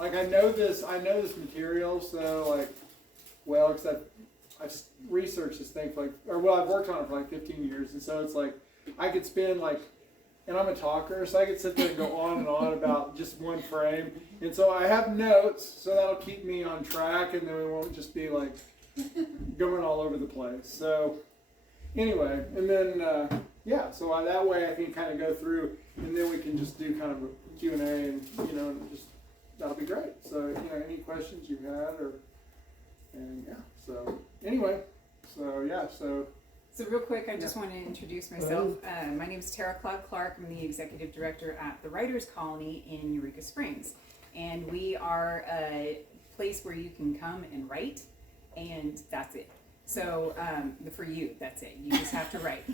like I know this material, so like, well, because I've researched this thing for like, I've worked on it for like 15 years, and so it's like, I could spend like, and I'm a talker, so I could sit there and go on and on about just one frame, and so I have notes, so that'll keep me on track, and then we won't just be like, going all over the place. So, anyway, and then, so that way I can kind of go through, and then we can just do kind of a Q&A, and, just, that'll be great. So, any questions you had, so, anyway, so. So real quick, I just want to introduce myself. My name is Tara Clark. I'm the Executive Director at the Writers Colony in Eureka Springs. And we are a place where you can come and write, and that's it. So for you, that's it. You just have to write.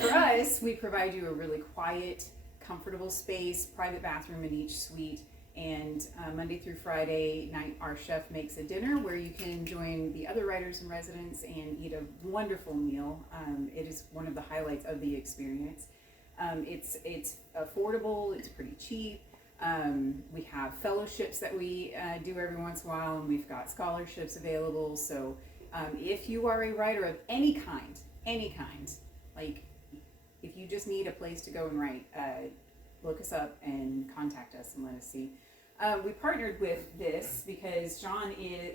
For us, we provide you a really quiet, comfortable space, private bathroom in each suite. And Monday through Friday night, our chef makes a dinner where you can join the other writers and residents and eat a wonderful meal. It is one of the highlights of the experience. It's affordable, it's pretty cheap. We have fellowships that we do every once in a while, and we've got scholarships available. So if you are a writer of any kind, like if you just need a place to go and write, look us up and contact us and let us see. We partnered with this because Sean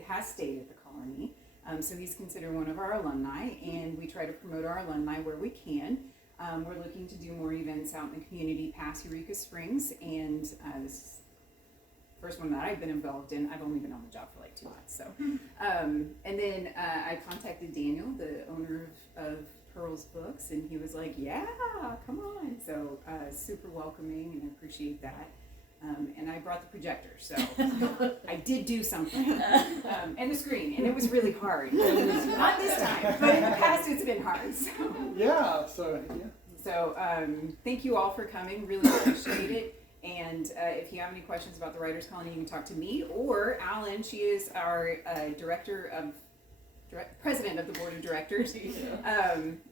has stayed at the colony, so he's considered one of our alumni, and we try to promote our alumni where we can. We're looking to do more events out in the community past Eureka Springs, and this is the first one that I've been involved in. I've only been on the job for like 2 months. So, and then I contacted Daniel, the owner of Pearl's Books, and he was like, yeah, come on. So super welcoming, and I appreciate that. And I brought the projector, so I did do something. And the screen, and it was really hard. Not this time, but in the past it's been hard. So thank you all for coming, really appreciate it. And if you have any questions about the Writers Colony, you can talk to me or Alan. She is our president of the board of directors,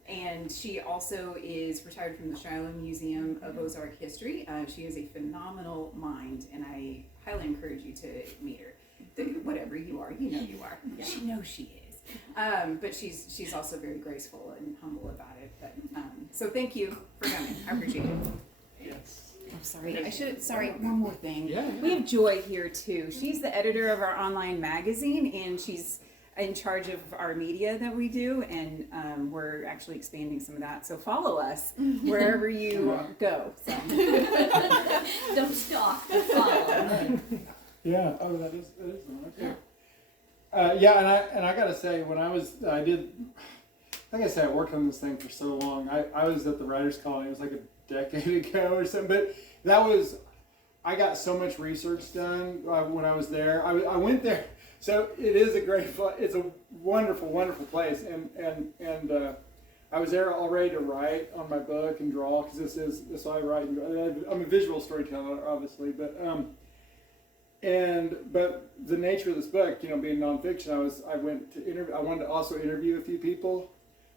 and she also is retired from the Shiloh Museum of Ozark History. She is a phenomenal mind, and I highly encourage you to meet her. Whatever you are, you know you are. Yeah. She knows she is, but she's also very graceful and humble about it. But so thank you for coming. I appreciate it. Yes. I'm sorry, one more thing. Yeah. We have Joy here too. She's the editor of our online magazine, and she's in charge of our media that we do, and we're actually expanding some of that. So follow us wherever you go. So. Don't stalk, follow. Yeah. Oh, that is nice. And I gotta say, when like I said, I worked on this thing for so long. I was at the Writers Colony. It was like a decade ago or something. But I got so much research done when I was there. I went there. So it is it's a wonderful, wonderful place, and I was there all ready to write on my book and draw, because this is I write. I'm a visual storyteller, obviously, but the nature of this book, being nonfiction, I wanted to also interview a few people,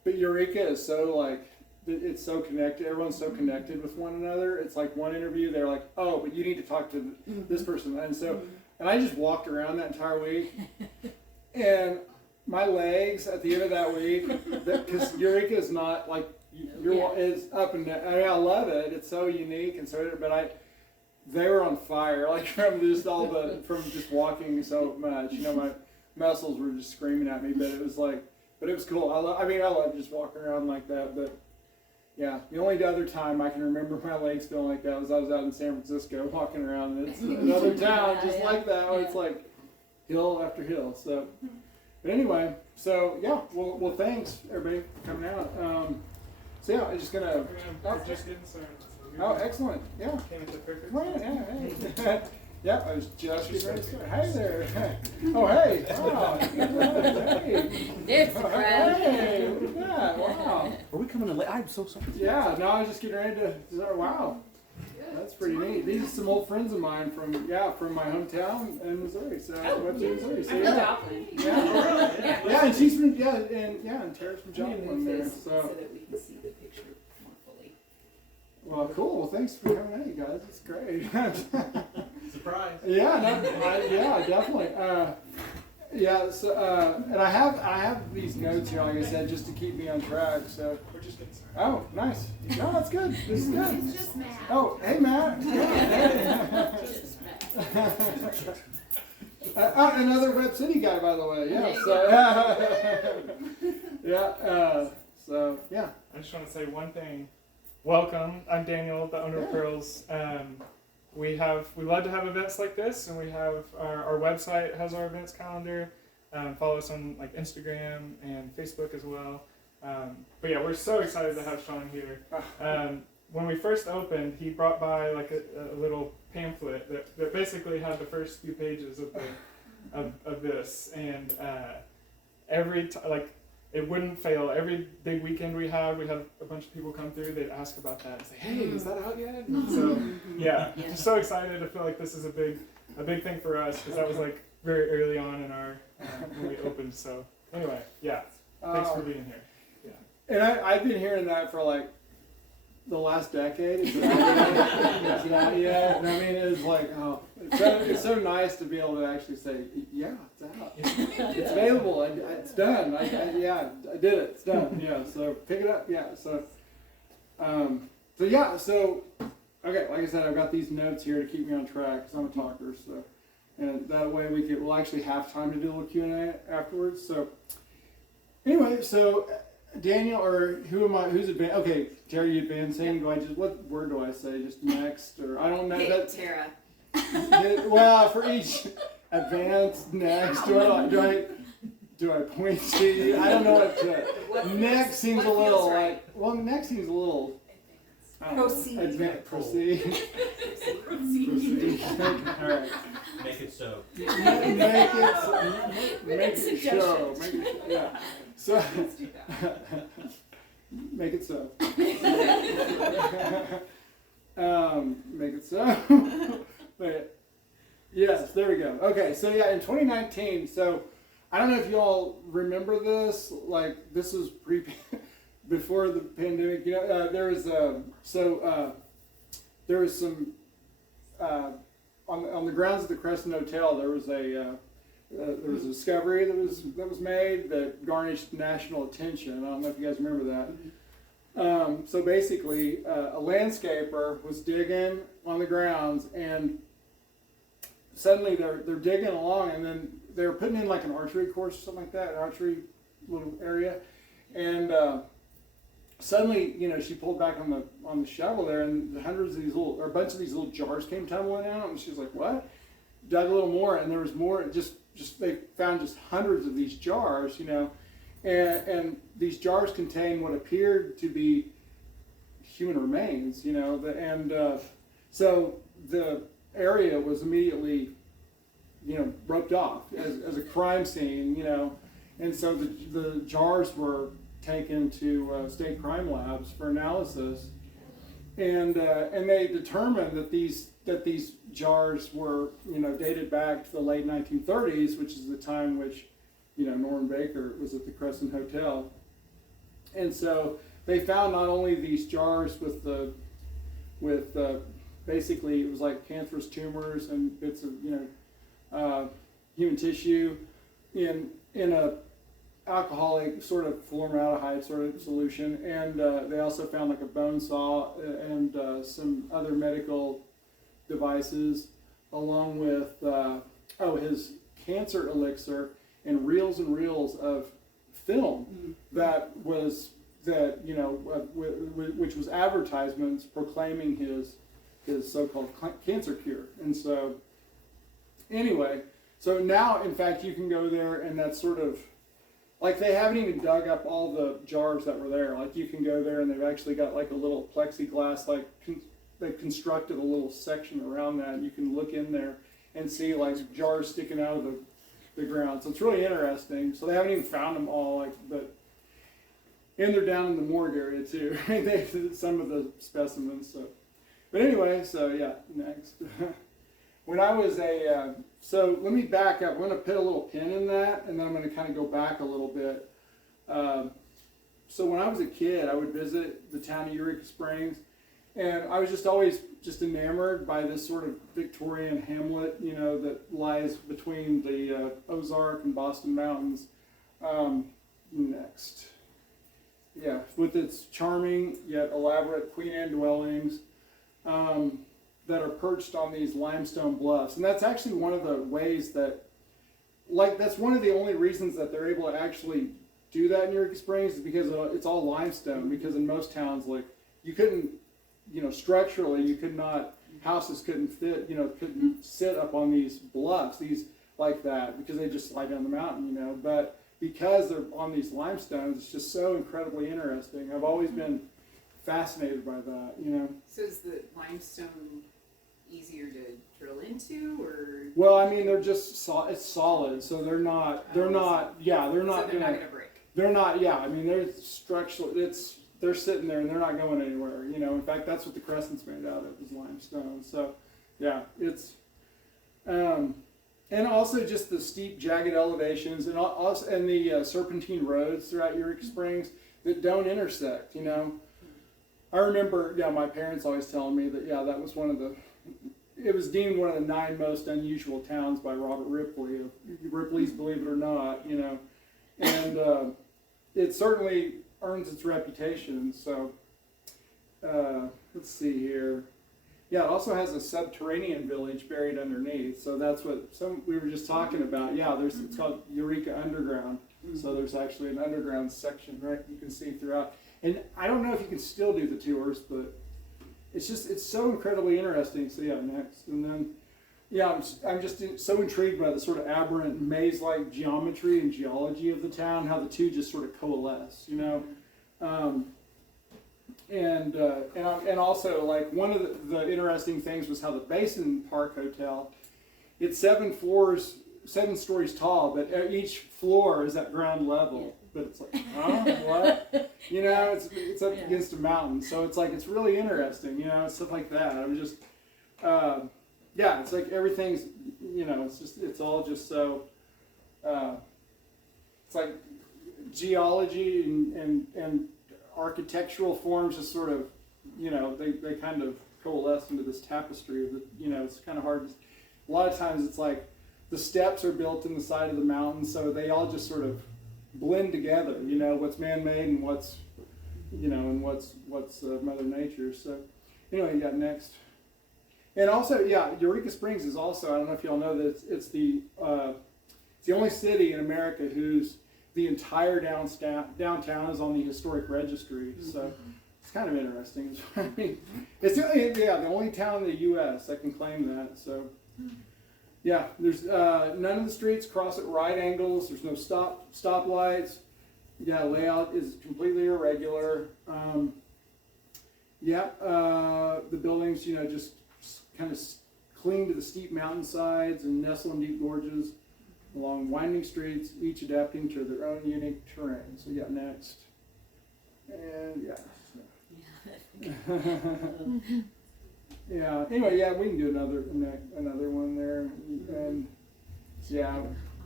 but Eureka is so it's so connected. Everyone's so connected with one another. It's like one interview, they're like, oh, but you need to talk to this person, and so. And I just walked around that entire week, and my legs at the end of that week, because Eureka is not like is up and down. I mean, I love it. It's so unique and so. But they were on fire, like from just walking so much. My muscles were just screaming at me. But it was cool. I love just walking around like that. But yeah, the only other time I can remember my legs feeling like that was I was out in San Francisco walking around, and it's another town like that, where it's like hill after hill. So, but anyway, so yeah, well, thanks everybody for coming out. I'm just gonna. We're just getting started. Oh, excellent! Yeah. Came at the perfect Well, time. yeah. Yeah, I was just getting ready to start. Hey there. Oh, hey. Wow. Hey. There's the crowd. Hey, look at that. Wow. Are we coming in late? I'm so sorry. Yeah, no, I was just getting ready to start. Wow. That's pretty neat. These are some old friends of mine from my hometown in Missouri. So Webster, Missouri. So Joplin. Yeah, and she's from and Tara's from Joplin there. So that we can see the picture more fully. Well, cool. Well, thanks for coming out, you guys. It's great. Surprise. Yeah, yeah, definitely. Yeah, so and I have these notes here, like I said, just to keep me on track. So. We're just getting started. Oh, nice. No, that's good. This is good. It's just Matt. Oh, hey, Matt. Yeah, Just Matt. another Web City guy, by the way. Yeah. There you So. Yeah. So yeah. I just want to say one thing. Welcome. I'm Daniel, the owner of Yeah. Pearls. We love to have events like this, and we have our website has our events calendar. Follow us on like Instagram and Facebook as well. But yeah, we're so excited to have Sean here. When we first opened, he brought by like a little pamphlet that basically had the first few pages of this, and it wouldn't fail. Every big weekend we had a bunch of people come through. They'd ask about that and say, "Hey, is that out yet?" So yeah, Yeah. just so excited. I feel like this is a big thing for us because that was like very early on in our when we opened. So anyway, yeah, thanks for being here. And I've been hearing that for like the last decade. Is it out yet? And I mean, it's like, oh, it's so nice to be able to actually say, yeah, it's out. It's available. It's done. I did it. It's done. Yeah. So pick it up. Yeah. So, So okay. Like I said, I've got these notes here to keep me on track because I'm a talker. So, and that way we'll actually have time to do a little Q&A afterwards. So, anyway, so. Daniel, or who am I? Who's advanced? Okay, Terry, you advancing? Do I just what word do I say? Just next, or I don't know. Hey, Tara. Well, for each advanced, next. Do I point to you? I don't know what to. Next seems a little like. Well, next seems a little. Proceed. Proceed. Proceed. All right. Make it so. Make it so. Yeah. So. Let's do that. Make it so. Make it so. But yes, there we go. Okay, so yeah, in 2019. So I don't know if you all remember this. Like this was before the pandemic. You know, there was some on the grounds of the Crescent Hotel. There was a discovery that was made that garnished national attention. I don't know if you guys remember that. So basically, a landscaper was digging on the grounds, and suddenly they're digging along, and then they were putting in like an archery course or something like that, an archery little area, and suddenly, she pulled back on the shovel there, and a bunch of these little jars came tumbling out, and she was like, "What?" Dug a little more, and there was more. Just they found just hundreds of these jars, and these jars contain what appeared to be human remains, so the area was immediately, roped off as a crime scene, and so the jars were taken to state crime labs for analysis, and they determined that these jars were dated back to the late 1930s, which is the time which Norman Baker was at the Crescent Hotel, and so they found not only these jars with basically it was like cancerous tumors and bits of human tissue in a alcoholic sort of formaldehyde sort of solution, and they also found like a bone saw and some other medical devices, along with his cancer elixir and reels of film which was advertisements proclaiming his so-called cancer cure. And so anyway, so now in fact you can go there, and that's sort of like they haven't even dug up all the jars that were there. Like you can go there, and they've actually got like a little plexiglass, like they've constructed a little section around that, and you can look in there and see like jars sticking out of the ground. So it's really interesting. So they haven't even found them all, and they're down in the morgue area too. Some of the specimens. So, but anyway, so yeah, next. When I was so let me back up. I'm going to put a little pin in that, and then I'm going to kind of go back a little bit. So when I was a kid, I would visit the town of Eureka Springs, And I was just always just enamored by this sort of Victorian hamlet, you know, that lies between the Ozark and Boston Mountains. Next. Yeah, with its charming yet elaborate Queen Anne dwellings that are perched on these limestone bluffs. And that's actually one of the ways that, like, that's one of the only reasons that they're able to actually do that in Eureka Springs is because it's all limestone. Because in most towns, like, you couldn't, you know, structurally, you could not, houses couldn't fit, you know, couldn't sit up on these bluffs, these like that, because they just slide down the mountain, you know. But because they're on these limestones, it's just so incredibly interesting. I've always been fascinated by that, you know. So is the limestone easier to drill into, or? Well, I mean, they're just it's solid, so they're not So they're not not gonna break. they're not, yeah, I mean, they're structural, they're sitting there and they're not going anywhere, you know. In fact, that's what the Crescent's made out of, is limestone. So, yeah, it's, and also just the steep, jagged elevations and also, and the serpentine roads throughout Eureka Springs that don't intersect, you know. I remember, yeah, my parents always telling me that, yeah, that was it was deemed one of the 9 most unusual towns by Robert Ripley, of Ripley's Believe It or Not, you know. And it certainly earns its reputation. So let's see here. Yeah, it also has a subterranean village buried underneath. So that's what we were just talking about. Yeah, it's called Eureka Underground. So there's actually an underground section, right? You can see throughout. And I don't know if you can still do the tours, but it's so incredibly interesting. So yeah, next. And then, yeah, I'm just so intrigued by the sort of aberrant maze-like geometry and geology of the town, how the two just sort of coalesce, you know. And also, like, one of the interesting things was how the Basin Park Hotel, it's 7 stories tall, but each floor is at ground level. But it's like, huh, what? You know, it's up against a mountain, so it's like, it's really interesting, you know, stuff like that. I'm just, yeah, it's like everything's, you know, it's all just so, it's like geology and architectural forms just sort of, you know, they kind of coalesce into this tapestry of the, you know, it's kind of hard to, a lot of times it's like the steps are built in the side of the mountain, so they all just sort of blend together, you know, what's man-made and what's, you know, and what's Mother Nature. So anyway, you got next. And also, yeah, Eureka Springs is also, I don't know if y'all know that it's the only city in America whose the entire downtown is on the historic registry. So it's kind of interesting. I mean, it's the only town in the U.S. that can claim that. So yeah, there's none of the streets cross at right angles. There's no stoplights. Yeah, layout is completely irregular. The buildings, you know, just kind of cling to the steep mountainsides and nestle in deep gorges along winding streets, each adapting to their own unique terrain. So yeah, next. And yeah. Yeah. Anyway, yeah, we can do another one there, and yeah,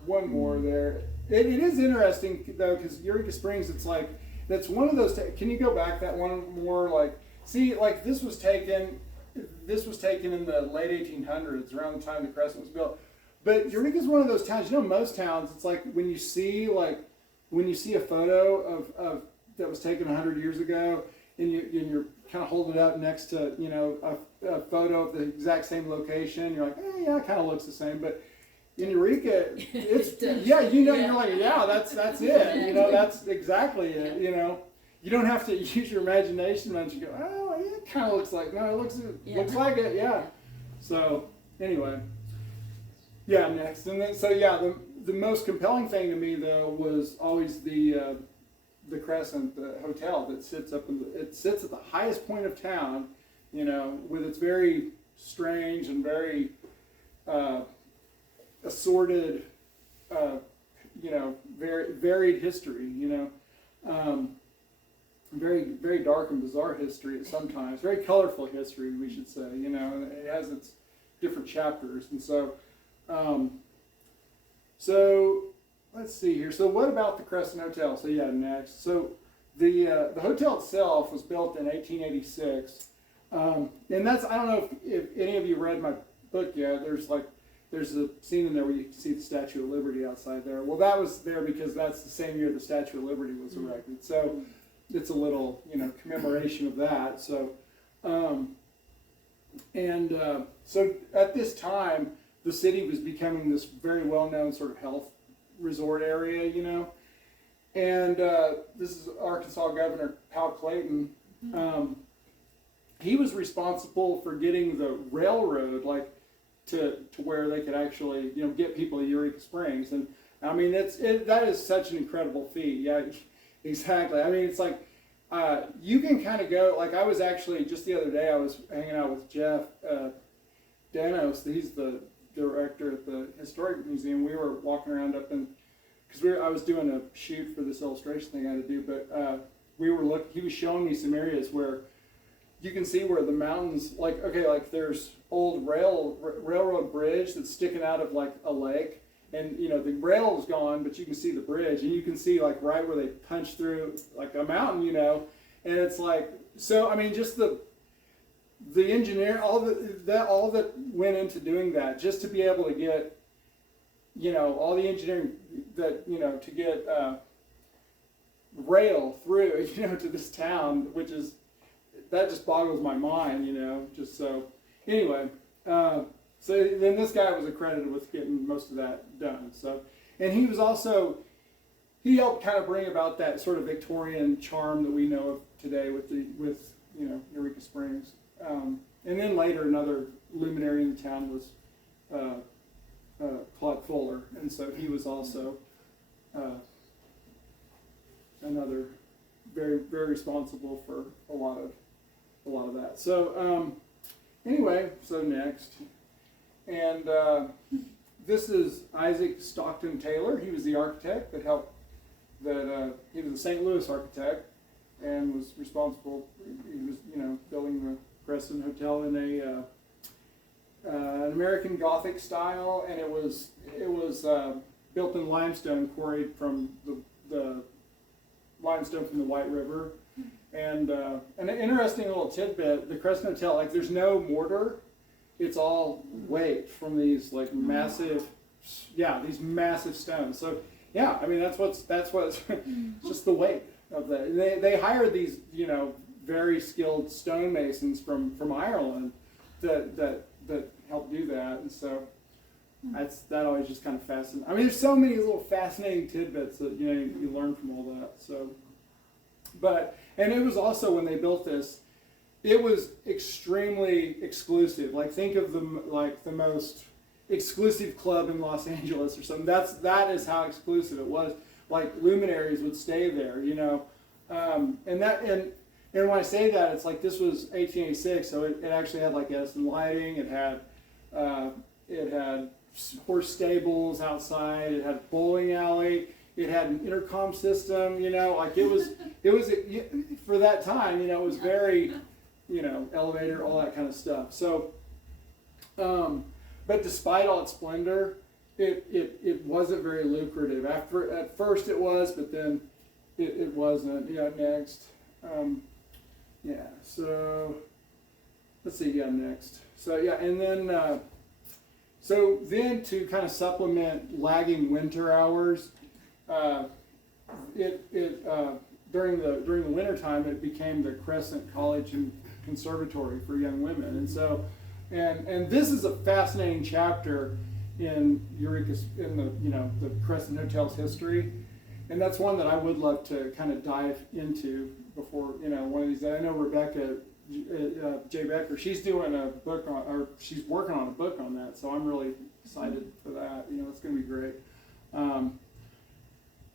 one more there. It is interesting though, because Eureka Springs, it's like that's one of those. Can you go back that one more? Like, see, like this was taken in the late 1800s, around the time the Crescent was built. But Eureka's one of those towns. You know, most towns, it's like when you see a photo of that was taken 100 years ago, and you're kind of holding it up next to, you know, a photo of the exact same location. You're like, yeah, it kind of looks the same. But in Eureka, it's yeah, you know, you're like, yeah, that's it. You know, that's exactly it. You know, you don't have to use your imagination much. You go, oh, yeah, it kind of looks like. No, it looks like it. Yeah. So anyway, yeah, next, and then so yeah, the most compelling thing to me though was always the Crescent Hotel that sits at the highest point of town, you know, with its very strange and very assorted, you know, very varied history, you know, very, very dark and bizarre history at sometimes, very colorful history, we should say, you know, and it has its different chapters, and so let's see here. So what about the Crescent Hotel? So yeah, next. So the hotel itself was built in 1886. And that's, I don't know if any of you read my book yet. There's a scene in there where you can see the Statue of Liberty outside there. Well, that was there because that's the same year the Statue of Liberty was erected. So it's a little, commemoration of that. So, so at this time, the city was becoming this very well-known sort of health resort area, And this is Arkansas Governor Hal Clayton. He was responsible for getting the railroad, to where they could actually, get people to Eureka Springs. And I mean, that is such an incredible feat. Yeah, exactly. I mean, it's like, you can kind of go, I was actually, just the other day, I was hanging out with Jeff Danos. He's the director at the Historic Museum. We were walking around up in, because I was doing a shoot for this illustration thing I had to do, but he was showing me some areas where you can see where the mountains, there's old railroad bridge that's sticking out of a lake, and the rail is gone, but you can see the bridge, and you can see right where they punch through a mountain, and it's so I mean, just the engineer, all that went into doing that, just to be able to get, all the engineering that, to get rail through, to this town, which is, that just boggles my mind, just so. Anyway, so then this guy was accredited with getting most of that done. So, and he helped kind of bring about that sort of Victorian charm that we know of today with Eureka Springs. And then later, another luminary in the town was Claude Fuller, and so he was also another very, very responsible for a lot of that. So anyway, so next, and this is Isaac Stockton Taylor. He was the architect that helped. He was a St. Louis architect and was responsible. He was, building the Crescent Hotel in an American Gothic style, and it was built in limestone, quarried from the limestone from the White River. And an interesting little tidbit: the Crescent Hotel, there's no mortar; it's all weight from these massive stones. So yeah, I mean that's what's just the weight of that. And they hired these very skilled stonemasons from Ireland that helped do that, and so that always just kind of fascinating. I mean, there's so many little fascinating tidbits that you learn from all that. So, and it was also, when they built this, it was extremely exclusive. Think of the most exclusive club in Los Angeles or something. That is how exclusive it was. Luminaries would stay there, and when I say that, it's this was 1886, so it actually had Edison lighting. It had horse stables outside. It had a bowling alley. It had an intercom system. It was for that time. It was very, elevator, all that kind of stuff. So, but despite all its splendor, it wasn't very lucrative. At first it was, but then it wasn't. Next. So let's see. Next. So and then then to kind of supplement lagging winter hours, during the winter time it became the Crescent College and Conservatory for young women, and so and this is a fascinating chapter in Eureka's the Crescent Hotel's history, and that's one that I would love to kind of dive into before one of these. I know Rebecca J. Becker, she's doing a book she's working on a book on that, so I'm really excited for that. It's going to be great.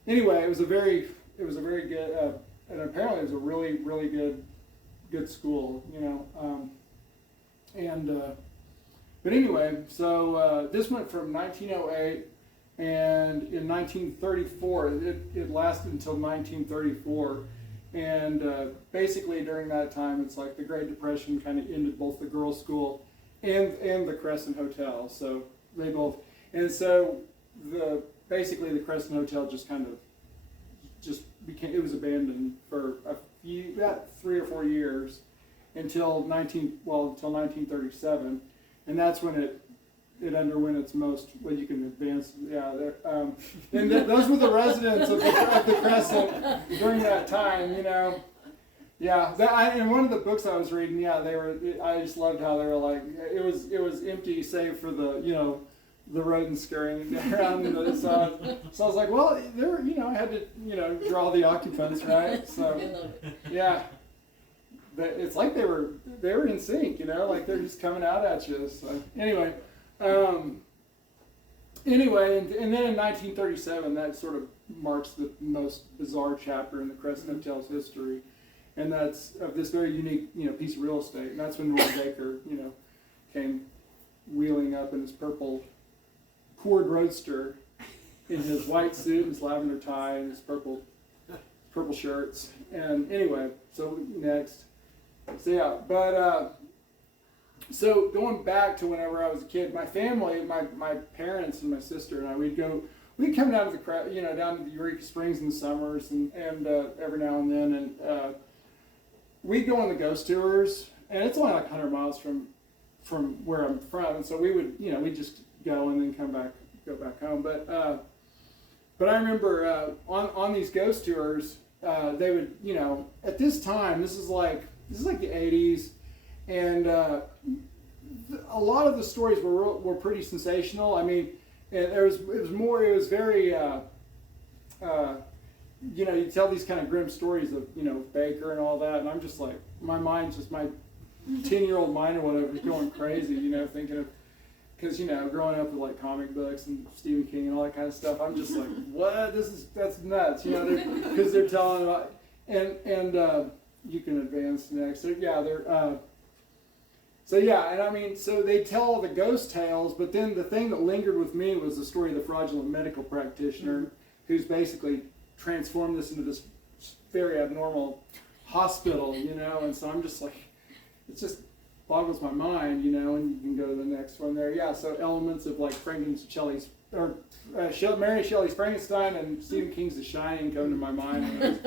Anyway, it was a very good, and apparently it was a really, really good school. But anyway, so this went from 1908, and in 1934, it lasted until 1934. And basically during that time, it's the Great Depression kind of ended both the girls' school and the Crescent Hotel. So they both, and so basically the Crescent Hotel just became, it was abandoned for about 3 or 4 years, until 1937, and that's when it underwent its most, well, you can advance, and those were the residents of the Crescent during that time, you know. Yeah, in one of the books I was reading, I just loved how they were like, it was empty save for the, you know, the rodents scurrying around. So I was like, well, there were, you know, I had to, you know, draw the occupants, right? So, yeah. But it's like they were in sync, you know, like they're just coming out at you. So anyway, and then in 1937, that sort of marks the most bizarre chapter in the Crescent Hotel's history, and that's of this very unique, you know, piece of real estate. And that's when Roy Baker, you know, came wheeling up in his purple Ford Roadster, in his white suit, and his lavender tie, and his purple shirts. And anyway, so next. So yeah, but so going back to whenever I was a kid, my family, my parents and my sister and I, we'd come down to down to the Eureka Springs in the summers and every now and then, and we'd go on the ghost tours, and it's only like 100 miles from where I'm from, and so we would, you know, we'd just go and then go back home. But I remember on these ghost tours, they would, you know, at this time, this is like the 80s, and a lot of the stories were pretty sensational. I mean, it was very, you know, you tell these kind of grim stories of, you know, Baker and all that, and I'm just like, my 10-year-old mind or whatever is going crazy, you know, thinking of, because, you know, growing up with like comic books and Stephen King and all that kind of stuff, I'm just like, what? That's nuts, you know, because they're telling about, and you can advance next. So and I mean, so they tell all the ghost tales, but then the thing that lingered with me was the story of the fraudulent medical practitioner, who's basically transformed this into this very abnormal hospital, you know, and so I'm just like, it's just boggles my mind, you know, and you can go to the next one there. Yeah, so elements of like Mary Shelley's Frankenstein and Stephen King's The Shining come to my mind,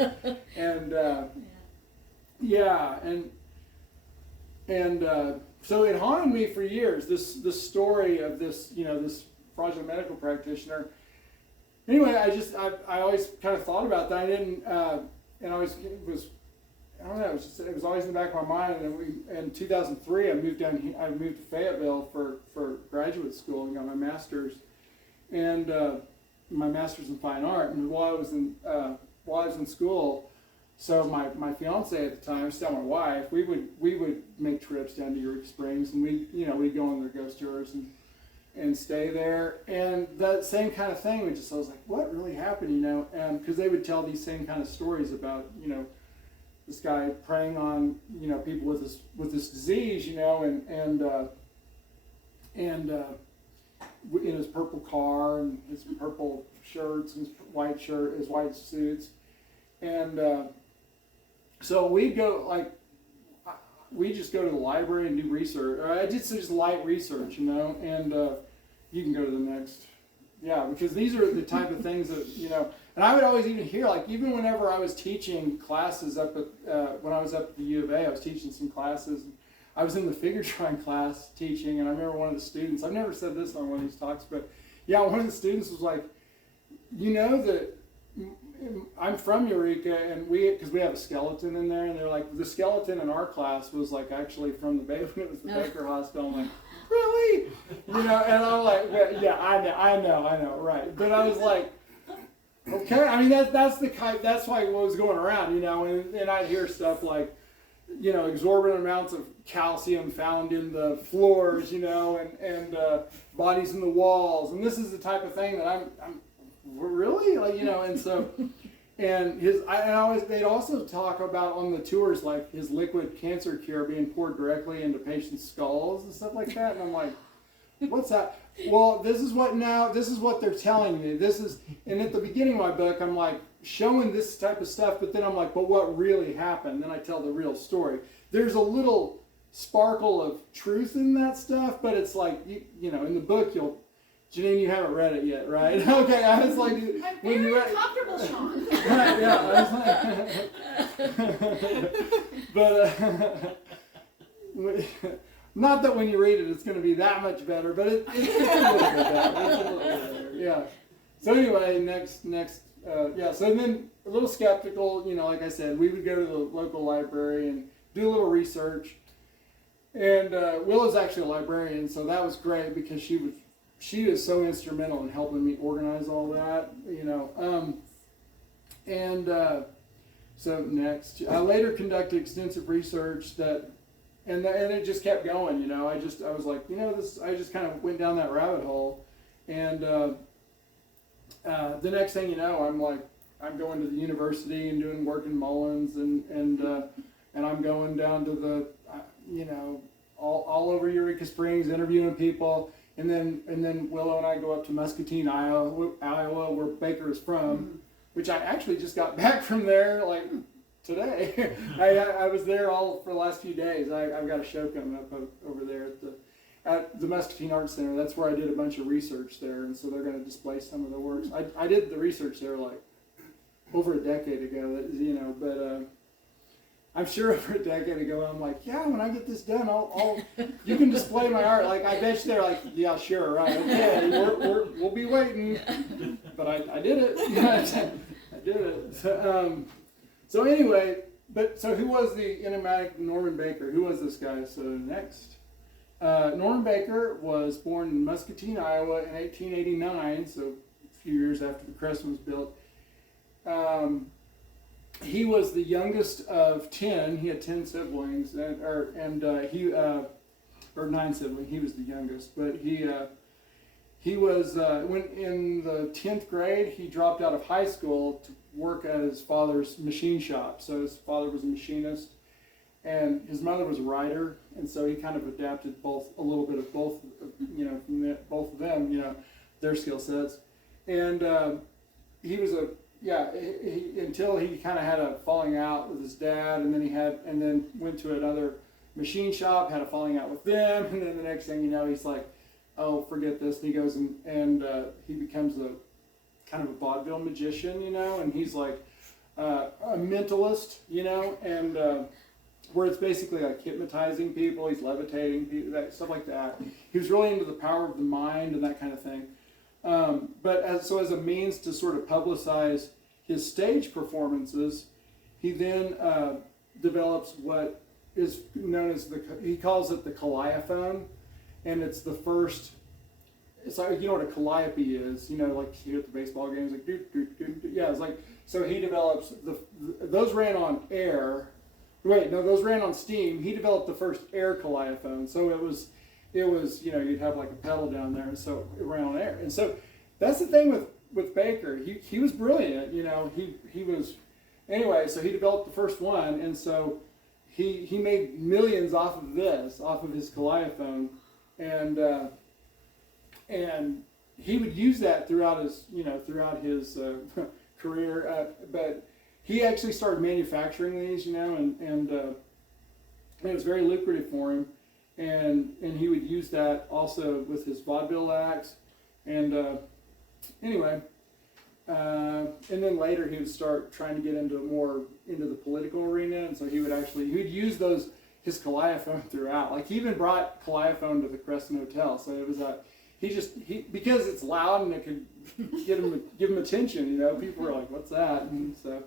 so it haunted me for years. This story of this, you know, this fraudulent medical practitioner. Anyway, I always kind of thought about that. I didn't, and it was always in the back of my mind. And in 2003, I moved to Fayetteville for graduate school and got my master's, and my master's in fine art. And while I was in school, so my fiance at the time, still my wife, we would make trips down to Eureka Springs, and we'd go on their ghost tours and stay there. And that same kind of thing, I was like, what really happened, you know? Because they would tell these same kind of stories about, you know, this guy preying on, you know, people with this disease, you know, and in his purple car and his purple shirts and his white suits, and so we'd just go to the library and do research. I did just light research, you know, and you can go to the next. Yeah, because these are the type of things that, you know, and I would always even hear, like, even whenever I was teaching classes when I was up at the U of A, I was teaching some classes. I was in the figure drawing class teaching, and I remember one of the students, I've never said this on one of these talks, but yeah, one of the students was like, you know that I'm from Eureka, and because we have a skeleton in there, and they're like, the skeleton in our class was like actually from the Baker Hospital. I'm like, really? You know, and I'm like, well, yeah, I know, right? But I was like, okay. I mean, that's why what was going around, you know, and I'd hear stuff like, you know, exorbitant amounts of calcium found in the floors, you know, and bodies in the walls, and this is the type of thing that I'm really, like, you know, and so, and they'd also talk about on the tours, like his liquid cancer cure being poured directly into patients' skulls and stuff like that, and I'm like, what's that? Well, this is what they're telling me. And at the beginning of my book, I'm like showing this type of stuff, but then I'm like, but what really happened? Then I tell the real story. There's a little sparkle of truth in that stuff, but it's like, you know, in the book, Janine, you haven't read it yet, right? Okay, I was like, I'm very comfortable, Sean. Right, yeah, I was like, but not that when you read it, it's going to be that much better, but it's a little bit better. It's a little bit better. Yeah. So anyway, next. So then a little skeptical, like I said, we would go to the local library and do a little research. And Willow's actually a librarian, so that was great because she was so instrumental in helping me organize all that, So next, I later conducted extensive research and it just kept going, I was like, I just kind of went down that rabbit hole, and the next thing you know, I'm going to the university and doing work in Mullins, and I'm going down to the, all over Eureka Springs, interviewing people, and then Willow and I go up to Muscatine, Iowa, where Baker is from, which I actually just got back from there like today. I was there all for the last few days. I've got a show coming up over there at the Muscatine Arts Center. That's where I did a bunch of research there, and so they're going to display some of the works. I did the research there like over a decade ago, but I'm sure over a decade ago, I'm like, yeah, when I get this done, you can display my art. Like, I bet you they're like, yeah, sure, right, okay, we'll be waiting. But I did it. I did it. So anyway, so who was the enigmatic Norman Baker? Who was this guy? So next. Norman Baker was born in Muscatine, Iowa in 1889, so a few years after the Crescent was built. He was the youngest of 10. He had 10 siblings, or 9 siblings. He was the youngest, but he was when in the 10th grade, he dropped out of high school to work at his father's machine shop. So his father was a machinist, and his mother was a writer, and so he kind of adapted a little bit of both, from both of them, their skill sets, and he was until he kind of had a falling out with his dad, and then went to another machine shop, had a falling out with them, and then the next thing you know, he's like, oh, forget this, and he goes and he becomes a kind of a vaudeville magician, and he's like a mentalist, and where it's basically like hypnotizing people, he's levitating people, stuff like that. He was really into the power of the mind and that kind of thing. But as a means to sort of publicize his stage performances, he then develops what is known as he calls it the calliophone, and it's the first. It's like, what a calliope is, like you at the baseball games, like yeah. It's like, so he develops those ran on air. Wait, no, those ran on steam. He developed the first air calliophone, so it was you'd have like a pedal down there, and so it ran on air. And so that's the thing with Baker. He was brilliant, he was, anyway, so he developed the first one, and so he made millions off of his calliophone, and he would use that throughout his career, but he actually started manufacturing these, and it was very lucrative for him. And he would use that also with his vaudeville acts, and and then later he would start trying to get into the political arena, and so he would use his calliophone throughout. Like, he even brought calliophone to the Crescent Hotel, so it was because it's loud and it could give him attention. People were like, "What's that?" And so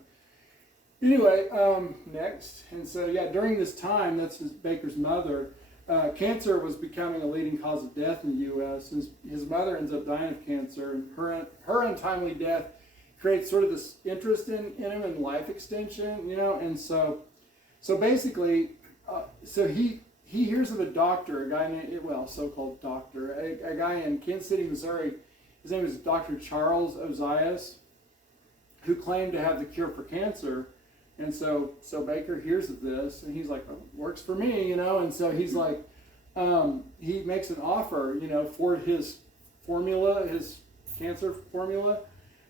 anyway, next, and so during this time, that's Baker's mother. Cancer was becoming a leading cause of death in the U.S. His mother ends up dying of cancer, and her untimely death creates sort of this interest in him and life extension, And so basically, he hears of a doctor, a guy named, so-called doctor, a guy in Kansas City, Missouri. His name is Dr. Charles Ozias, who claimed to have the cure for cancer. And so Baker hears of this, and he's like, oh, works for me, And so he's like, he makes an offer, for his formula, his cancer formula,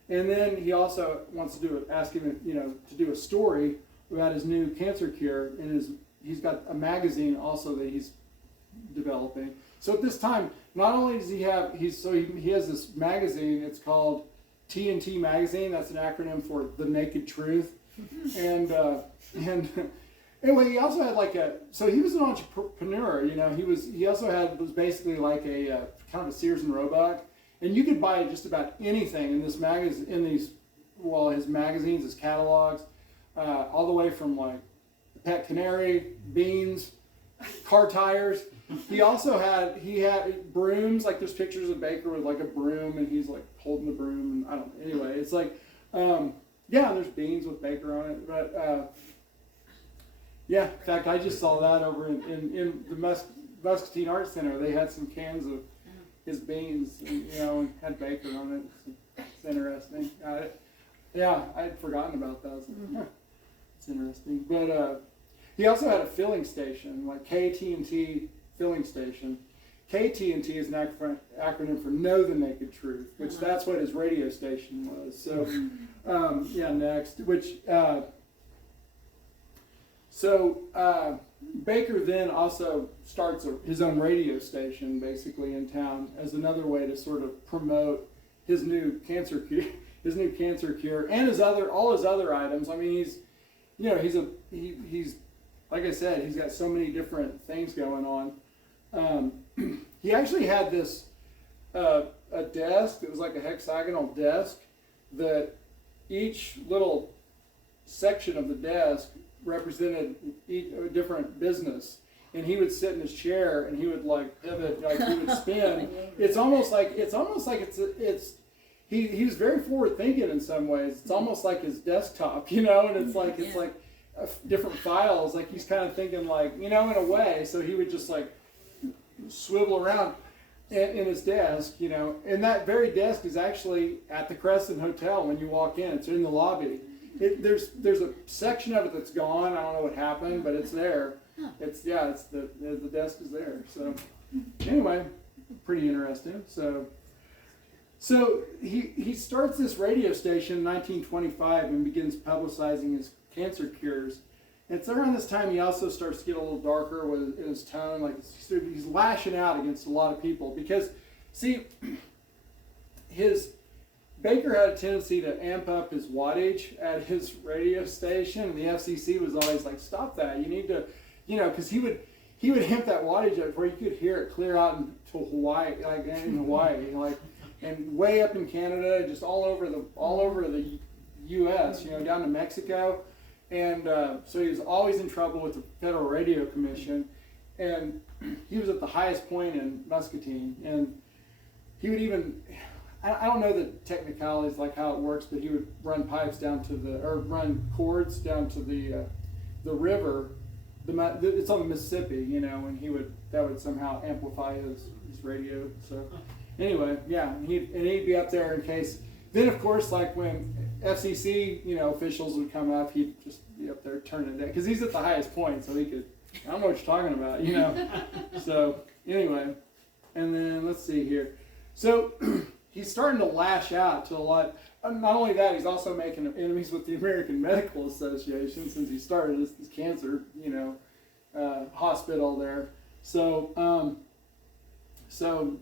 and then he also wants to ask him, to do a story about his new cancer cure, and he's got a magazine also that he's developing. So at this time, not only does he has this magazine. It's called TNT Magazine. That's an acronym for The Naked Truth. And anyway, he also had so he was an entrepreneur, he also was basically like a kind of a Sears and Roebuck, and you could buy just about anything in this his magazines, his catalogs, all the way from like pet canary, beans, car tires. He had brooms, like there's pictures of Baker with like a broom and he's like holding the broom, and anyway, it's like, there's beans with Baker on it, but, in fact, I just saw that over in the Muscatine Art Center. They had some cans of his beans, and had Baker on it. It's interesting. I'd forgotten about that. I was like, it's interesting. But he also had a filling station, like KT&T filling station. KT&T is an acronym for Know the Naked Truth, which that's what his radio station was. So, next, Baker then also starts his own radio station basically in town as another way to sort of promote his new cancer cure, and all his other items. I mean, he's like I said, he's got so many different things going on. He actually had this a desk. It was like a hexagonal desk that each little section of the desk represented a different business, and he would sit in his chair and he would like pivot, like he would spin. It's almost like he was very forward thinking in some ways. It's almost like his desktop, and it's like different files. Like he's kind of thinking like in a way. So he would just like swivel around in his desk, and that very desk is actually at the Crescent Hotel when you walk in. It's in the lobby. There's a section of it that's gone. I don't know what happened, but it's there. It's the desk is there. So anyway, pretty interesting. So he starts this radio station in 1925 and begins publicizing his cancer cures. And it's around this time he also starts to get a little darker in his tone. Like he's lashing out against a lot of people because, see, Baker had a tendency to amp up his wattage at his radio station, and the FCC was always like, "Stop that! You need to, because he would amp that wattage up where you could hear it clear out into Hawaii, and way up in Canada, just all over the U.S., down to Mexico, and so he was always in trouble with the Federal Radio Commission, and he was at the highest point in Muscatine, and he would even. I don't know the technicalities, like how it works, but he would run pipes run cords down to the river. It's on the Mississippi, and that would somehow amplify his radio. So anyway, and he'd be up there in case. Then of course, like when FCC officials would come up, he'd just be up there turning it down because he's at the highest point, so he could. I don't know what you're talking about, So anyway, and then let's see here. So. He's starting to lash out to a lot. Not only that, he's also making enemies with the American Medical Association since he started this cancer, hospital there. So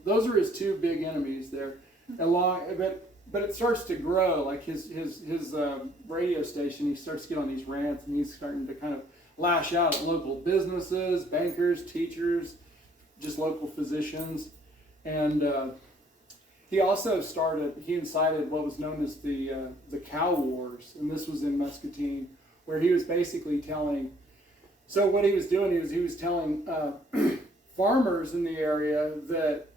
those are his two big enemies there. But it starts to grow. Like his radio station, he starts to get on these rants, and he's starting to kind of lash out at local businesses, bankers, teachers, just local physicians, and. He also incited what was known as the Cow Wars, and this was in Muscatine, where he was basically telling. So what he was doing he was telling farmers in the area that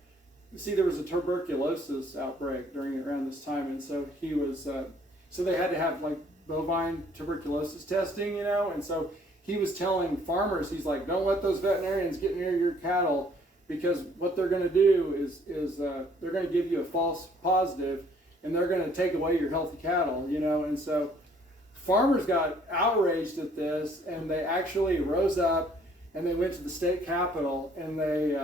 there was a tuberculosis outbreak around this time, and so he was so they had to have like bovine tuberculosis testing, and so he was telling farmers, he's like, don't let those veterinarians get near your cattle. Because what they're going to do is they're going to give you a false positive, and they're going to take away your healthy cattle, And so farmers got outraged at this, and they actually rose up, and they went to the state capitol, and they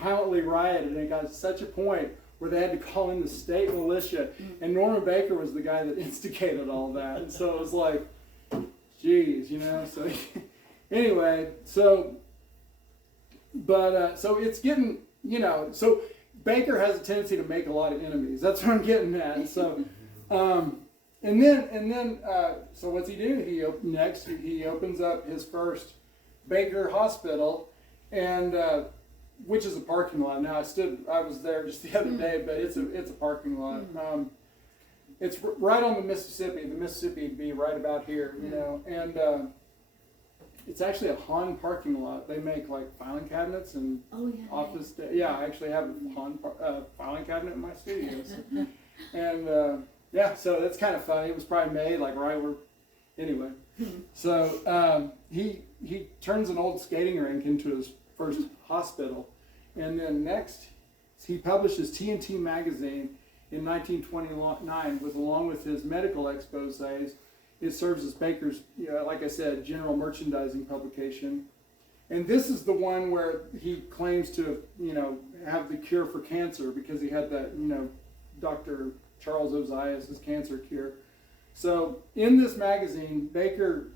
violently rioted, and it got to such a point where they had to call in the state militia, and Norman Baker was the guy that instigated all that, and so it was like, geez, So anyway, so. But so it's getting, so Baker has a tendency to make a lot of enemies. That's what I'm getting at. So, So what's he do? He opens up his first Baker Hospital, and which is a parking lot. Now I was there just the other day, but it's a parking lot. It's right on the Mississippi. The Mississippi would be right about here, you know, and it's actually a Han parking lot. They make like filing cabinets and office. Yeah, I actually have a Han filing cabinet in my studio. So. And yeah, so that's kind of funny. It was probably made like right where. Anyway, so he turns an old skating rink into his first hospital, and then next he publishes TNT magazine in 1929 along with his medical exposés. It serves as Baker's, like I said, general merchandising publication. And this is the one where he claims to, have the cure for cancer because he had that, Dr. Charles Ozias' cancer cure. So in this magazine, Baker,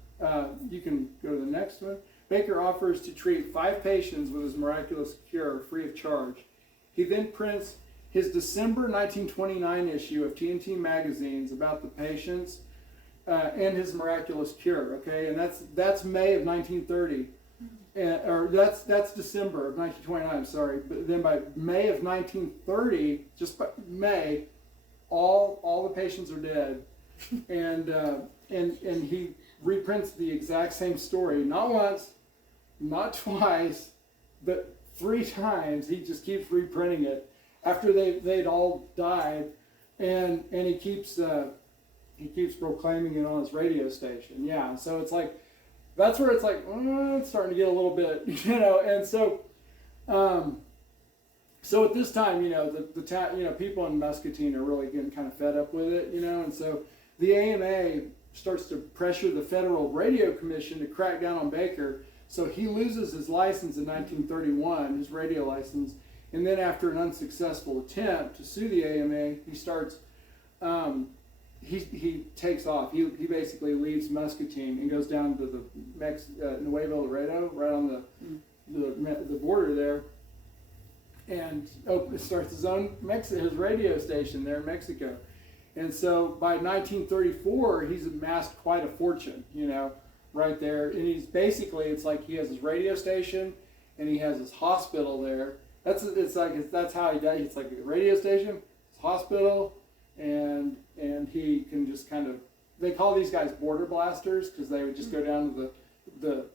you can go to the next one. Baker offers to treat 5 patients with his miraculous cure free of charge. He then prints his December 1929 issue of TNT magazines about the patients and his miraculous cure. Okay, and that's May of 1930, or that's December of 1929. Sorry, but then by May of 1930, just by May, all the patients are dead, and he reprints the exact same story, not once, not twice, but 3 times. He just keeps reprinting it after they'd all died, and he keeps proclaiming it on his radio station. Yeah, so it's like that's where it's like it's starting to get a little bit, and so so at this time, the town, people in Muscatine are really getting kind of fed up with it, and so the AMA starts to pressure the Federal Radio Commission to crack down on Baker. So he loses his license in 1931, his radio license, and then after an unsuccessful attempt to sue the AMA, he starts, he takes off. He basically leaves Muscatine and goes down to the Nuevo Laredo, right on the border there, and starts his own his radio station there in Mexico. And so by 1934, he's amassed quite a fortune, right there. And he's basically, it's like he has his radio station and he has his hospital there. That's how he does. It's like a radio station, his hospital, and he can just kind of, they call these guys border blasters because they would just go down to the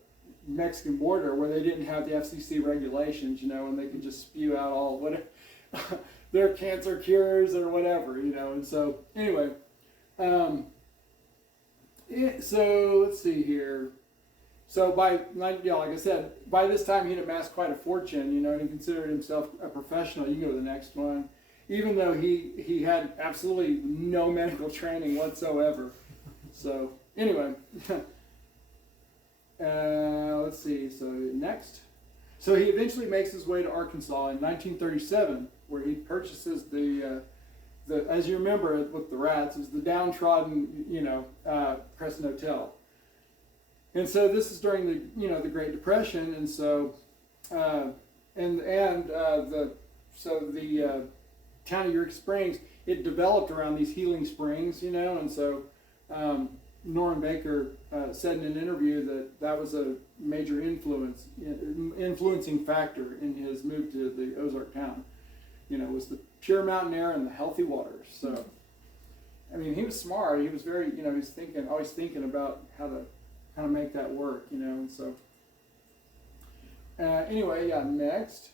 Mexican border where they didn't have the FCC regulations, and they could just spew out all whatever. Their cancer cures or whatever, and so anyway, so let's see here. So like I said, by this time he'd amassed quite a fortune, and he considered himself a professional. You can go to the next one, even though he had absolutely no medical training whatsoever. So anyway, let's see. So next, so he eventually makes his way to Arkansas in 1937. Where he purchases the as you remember with the rats, is the downtrodden, Crescent Hotel. And so this is during the Great Depression, and so the town of Eureka Springs, it developed around these healing springs, and so Norman Baker said in an interview that was a major influencing factor in his move to the Ozark town. Was the pure mountain air and the healthy waters. So, I mean, he was smart. He was very, he's always thinking about how to kind of make that work, and so. Anyway, yeah, next.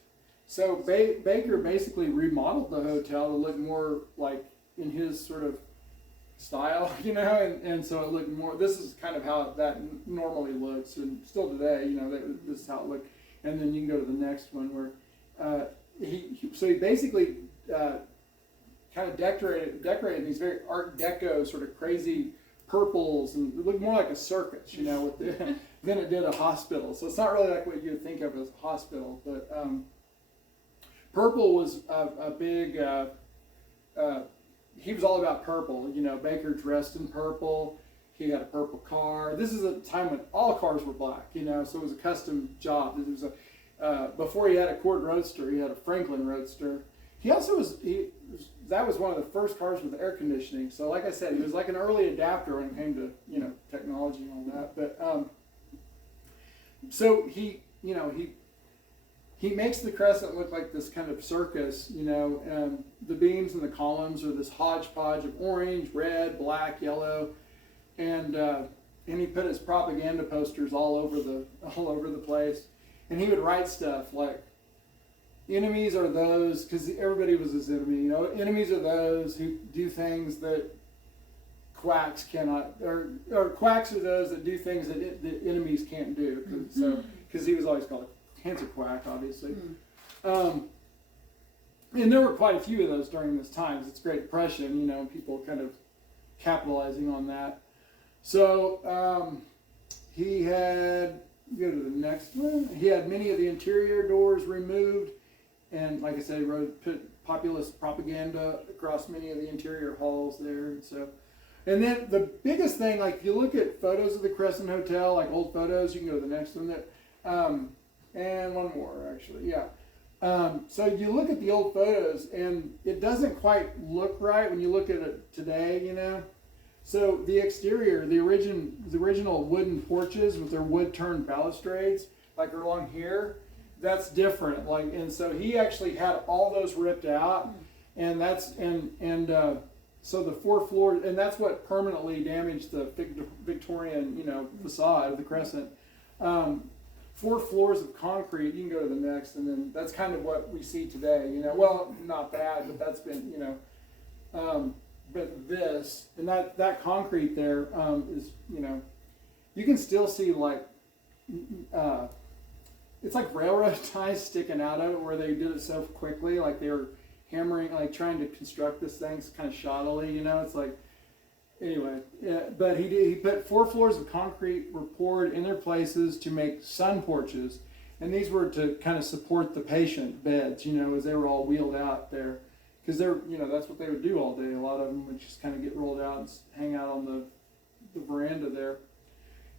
So Baker basically remodeled the hotel to look more like in his sort of style, and so it looked more, this is kind of how that normally looks, and still today, this is how it looked. And then you can go to the next one where, he basically kind of decorated these very Art Deco sort of crazy purples, and it looked more like a circus, than it did a hospital. So it's not really like what you would think of as a hospital, but purple was a big. He was all about purple. Baker dressed in purple. He had a purple car. This is a time when all cars were black, so it was a custom job. It was before he had a Cord Roadster, he had a Franklin Roadster. He also was that was one of the first cars with air conditioning. So like I said, he was like an early adapter when it came to, you know, technology and all that. But so he makes the Crescent look like this kind of circus, you know, and the beams and the columns are this hodgepodge of orange, red, black, yellow, and he put his propaganda posters all over the place, and he would write stuff like, enemies are those, because everybody was his enemy, you know, enemies are those who do things that quacks cannot, or quacks are those that do things that enemies can't do, because he was always called a cancer quack, obviously. And there were quite a few of those during this time. It's Great Depression, you know, people kind of capitalizing on that. So he had, go to the next one, he had many of the interior doors removed, and like I said, he put populist propaganda across many of the interior halls there. And then the biggest thing, like if you look at photos of the Crescent Hotel, like old photos, you can go to the next one there, and one more actually, yeah. So you look at the old photos, and it doesn't quite look right when you look at it today, you know. So the exterior, the original wooden porches with their wood-turned balustrades, like along here, that's different. Like, and so he actually had all those ripped out, and so the 4 floors, and that's what permanently damaged the Victorian, you know, facade of the Crescent. 4 floors of concrete. You can go to the next, and then that's kind of what we see today. You know, well, not bad, but that's been, you know. But this and that concrete there is, you know, you can still see like it's like railroad ties sticking out of it where they did it so quickly, like they were hammering, like trying to construct this thing kind of shoddily, you know. It's like, anyway, yeah, but he put 4 floors of concrete were poured in their places to make sun porches, and these were to kind of support the patient beds, you know, as they were all wheeled out there. Because they're, you know, that's what they would do all day. A lot of them would just kind of get rolled out and hang out on the veranda there.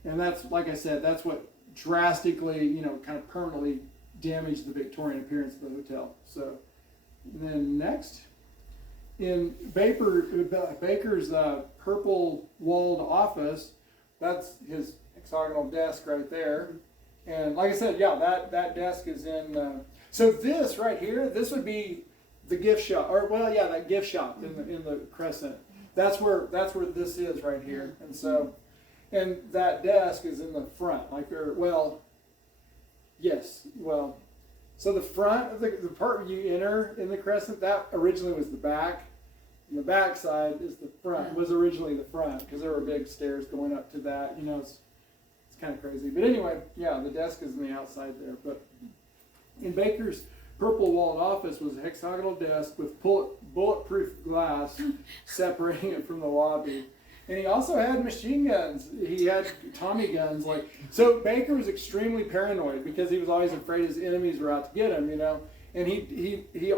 And that's, like I said, that's what drastically, you know, kind of permanently damaged the Victorian appearance of the hotel. So, and then next, in Baker's purple walled office, that's his hexagonal desk right there. And like I said, yeah, that desk is in. So this right here, this would be the gift shop, or well, yeah, that gift shop in the Crescent. That's where this is right here, and so, and that desk is in the front, like there. Well, yes, well, so the front of the part where you enter in the Crescent, that originally was the back, and the back side is the front. Was originally the front because there were big stairs going up to that. You know, it's kind of crazy, but anyway, yeah, the desk is on the outside there, but in Baker's purple walled office was a hexagonal desk with bulletproof glass separating it from the lobby. And he also had machine guns. He had Tommy guns. Like, so Baker was extremely paranoid because he was always afraid his enemies were out to get him, you know. And he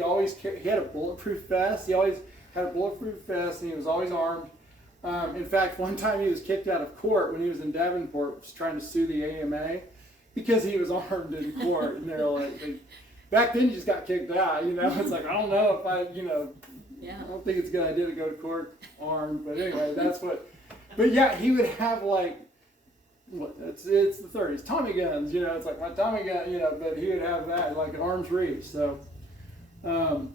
always he had a bulletproof vest. He always had a bulletproof vest, and he was always armed. In fact, one time he was kicked out of court when he was in Davenport, was trying to sue the AMA. Because he was armed in court, and they're like, back then you just got kicked out, you know. It's like, I don't know if I, you know, I don't think it's a good idea to go to court armed, but anyway, that's what. But yeah, he would have like, what? It's the 30s, Tommy guns, you know. It's like my Tommy gun, you know. But he would have that like an arm's reach. So, and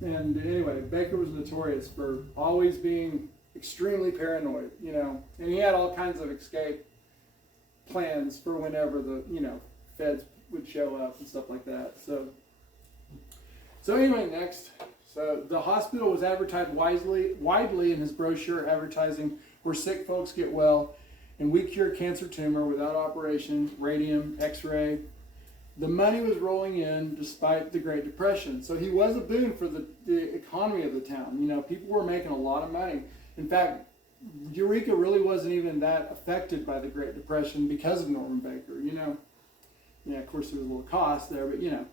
anyway, Baker was notorious for always being extremely paranoid, you know, and he had all kinds of escape plans for whenever the, you know, feds would show up and stuff like that. So anyway, next. So the hospital was advertised widely in his brochure advertising where sick folks get well, and we cure cancer tumor without operation, radium, x-ray. The money was rolling in despite the Great Depression. So he was a boon for the economy of the town. You know, people were making a lot of money. In fact, Eureka really wasn't even that affected by the Great Depression because of Norman Baker, you know. Yeah, of course there was a little cost there, but you know.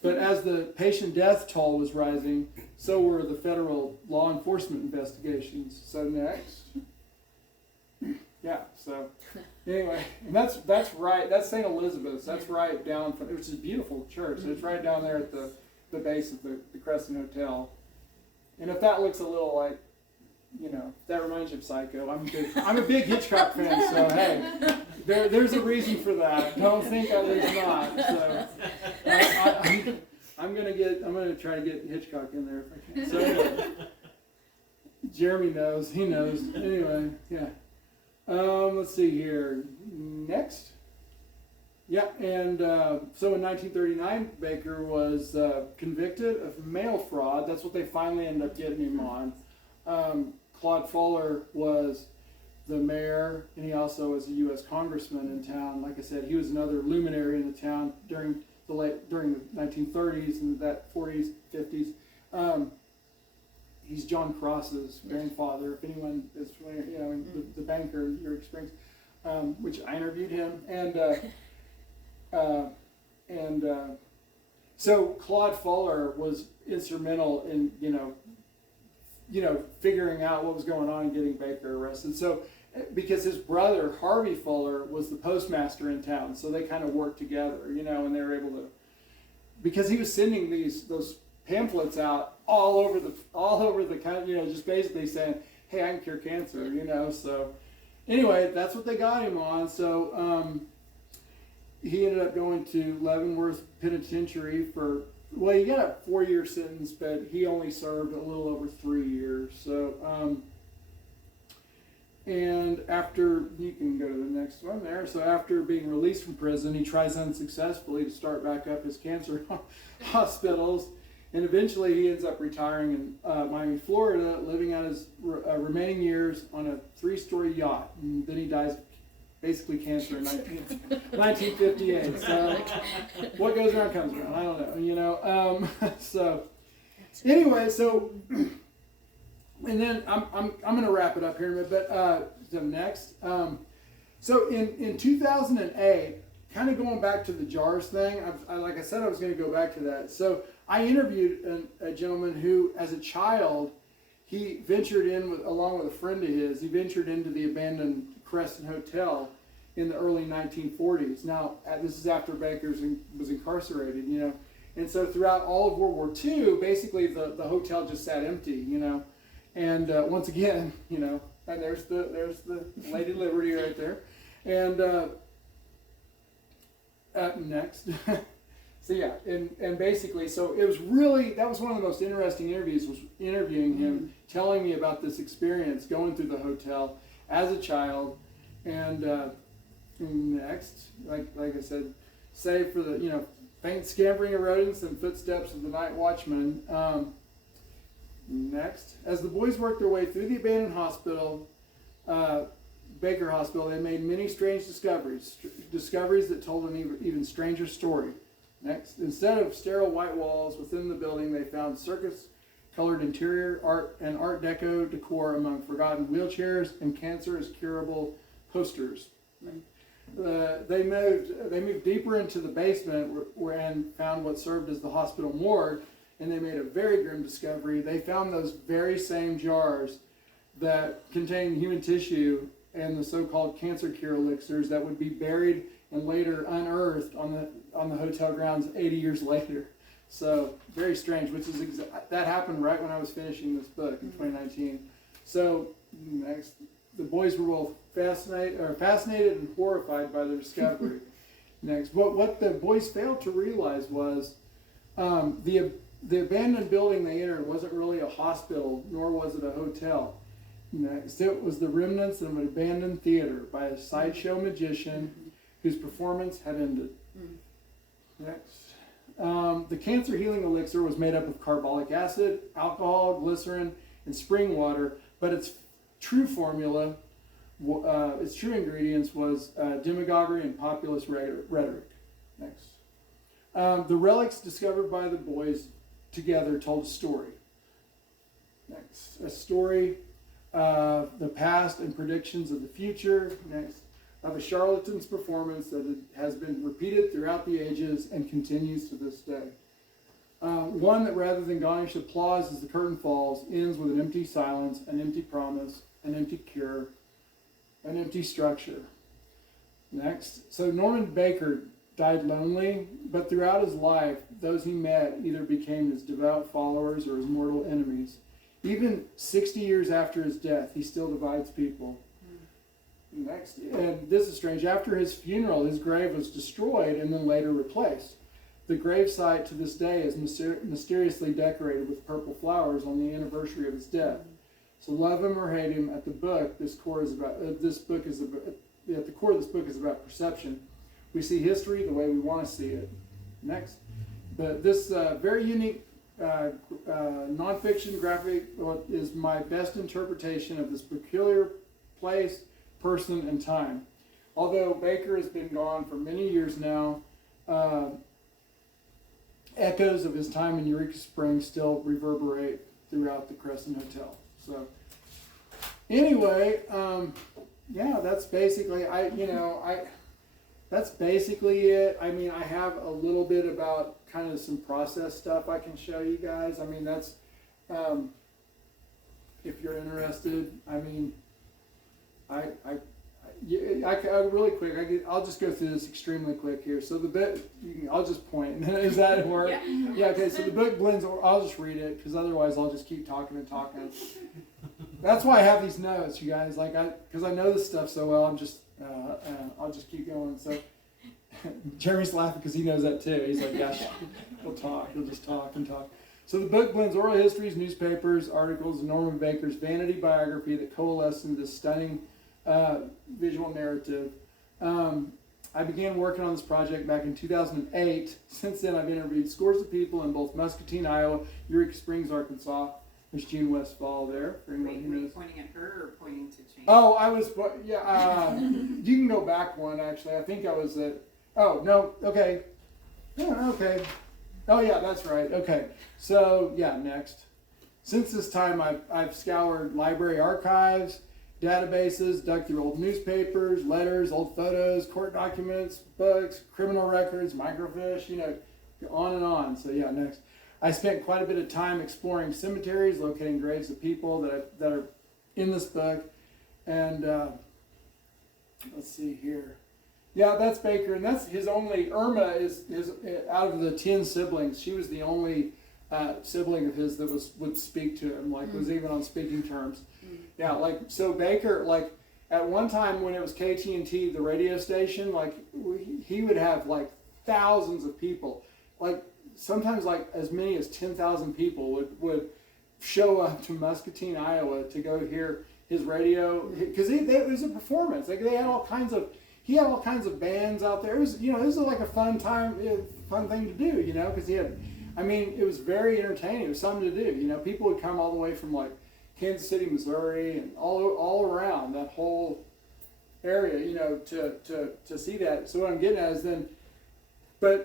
But as the patient death toll was rising, so were the federal law enforcement investigations. So next. Yeah, so anyway, and that's right, that's St. Elizabeth's, that's right down from, which is a beautiful church, so it's right down there at the base of the Crescent Hotel. And if that looks a little like, you know, that reminds you of Psycho, I'm a big Hitchcock fan, so hey, there's a reason for that. Don't think there's not. So I'm gonna try to get Hitchcock in there if I can. So anyway, Jeremy knows, he knows. Anyway, yeah. Let's see here. Next. Yeah, and so in 1939, Baker was convicted of mail fraud. That's what they finally ended up getting him on. Claude Fuller was the mayor, and he also was a U.S. congressman in town. Like I said, he was another luminary in the town during the 1930s and that 40s, 50s. He's John Cross's grandfather. If anyone is familiar, you know, the banker in Eureka Springs, which I interviewed him, and so Claude Fuller was instrumental in figuring out what was going on and getting Baker arrested. So because his brother Harvey Fuller was the postmaster in town, so they kind of worked together, and they were able to, because he was sending those pamphlets out all over the country, just basically saying, hey, I can cure cancer, So anyway, that's what they got him on. So he ended up going to Leavenworth Penitentiary he got a 4-year sentence, but he only served a little over 3 years. So, and after, you can go to the next one there. So after being released from prison, he tries unsuccessfully to start back up his cancer hospitals. And eventually he ends up retiring in Miami, Florida, living out his remaining years on a 3-story yacht. And then he dies basically cancer in 1958. So what goes around comes around. I don't know, So anyway, so and then I'm going to wrap it up here in a minute. But so next, so in 2008, kind of going back to the jars thing. Like I said, I was going to go back to that. So I interviewed a gentleman who, as a child, he ventured in along with a friend of his. He ventured into the abandoned Crescent Hotel in the early 1940s. Now, this is after Baker was incarcerated, And so throughout all of World War II, basically the hotel just sat empty, And once again, and there's the Lady Liberty right there. And next. So yeah, and basically, so it was that was one of the most interesting interviews, was interviewing him, telling me about this experience going through the hotel as a child. And next, like I said, save for the faint scampering of rodents and footsteps of the night watchman. Next, as the boys worked their way through the abandoned hospital, Baker Hospital, they made many strange discoveries that told an even stranger story. Next, instead of sterile white walls within the building, they found circus-colored interior art and Art Deco decor among forgotten wheelchairs and cancer is curable posters. They moved deeper into the basement and found what served as the hospital morgue, and they made a very grim discovery. They found those very same jars that contain human tissue and the so-called cancer cure elixirs that would be buried and later unearthed on the hotel grounds 80 years later. So very strange, which is that happened right when I was finishing this book in 2019. So next, the boys were both fascinated and horrified by the discovery. Next, what the boys failed to realize was the abandoned building they entered wasn't really a hospital, nor was it a hotel. Next, it was the remnants of an abandoned theater by a sideshow magician whose performance had ended. Next, the cancer healing elixir was made up of carbolic acid, alcohol, glycerin, and spring water, but its true formula, its true ingredients was demagoguery and populist rhetoric. Next, the relics discovered by the boys together told a story. Next, a story of the past and predictions of the future. Next, of a charlatan's performance that has been repeated throughout the ages and continues to this day. One that rather than garnish applause as the curtain falls, ends with an empty silence, an empty promise, an empty cure, an empty structure. Next, so Norman Baker died lonely, but throughout his life, those he met either became his devout followers or his mortal enemies. Even 60 years after his death, he still divides people. Next, and this is strange. After his funeral, his grave was destroyed and then later replaced. The gravesite to this day is mysteriously decorated with purple flowers on the anniversary of his death. So love him or hate him, at the book, this core is about. At the core of this book is about perception. We see history the way we want to see it. Next, but this very unique nonfiction graphic is my best interpretation of this peculiar place, person, and time. Although Baker has been gone for many years now, echoes of his time in Eureka Springs still reverberate throughout the Crescent Hotel. So, anyway, yeah, that's basically that's basically it. I mean, I have a little bit about kind of some process stuff I can show you guys. I mean, that's if you're interested. I mean, I really quick. I'll just go through this extremely quick here. So the bit, I'll just point. Is that work? Yeah. Okay. So the book blends. I'll just read it because otherwise I'll just keep talking and talking. That's why I have these notes, you guys. Because I know this stuff so well. I'll just keep going. So Jeremy's laughing because he knows that too. He's like, gosh, he'll talk. He'll just talk and talk. So the book blends oral histories, newspapers, articles, and Norman Baker's vanity biography that coalesce into this stunning visual narrative. I began working on this project back in 2008. Since then, I've interviewed scores of people in both Muscatine, Iowa, Eureka Springs, Arkansas. There's Gene Westfall there. For anyone who Were you knows. pointing at her or pointing to Jane? Oh, I was, yeah, you can go back one, actually. I think I was at, oh, no, okay. Yeah, okay. Oh, yeah, that's right. Okay. So, yeah, next. Since this time, I've scoured library archives, databases, dug through old newspapers, letters, old photos, court documents, books, criminal records, microfiche, on and on. So, yeah, next. I spent quite a bit of time exploring cemeteries, locating graves of people that are in this book. And let's see here. Yeah, that's Baker, and that's his only. Irma is out of the 10 siblings. She was the only sibling of his that would speak to him, was even on speaking terms. Yeah, so Baker, at one time when it was KT&T, the radio station, he would have thousands of people, sometimes as many as 10,000 people would show up to Muscatine, Iowa to go hear his radio, because it was a performance. They had all kinds of. He had all kinds of bands out there. It was, it was like a fun thing to do, because he had, it was very entertaining. It was something to do, People would come all the way from Kansas City, Missouri, and all around that whole area, to see that. So what I'm getting at is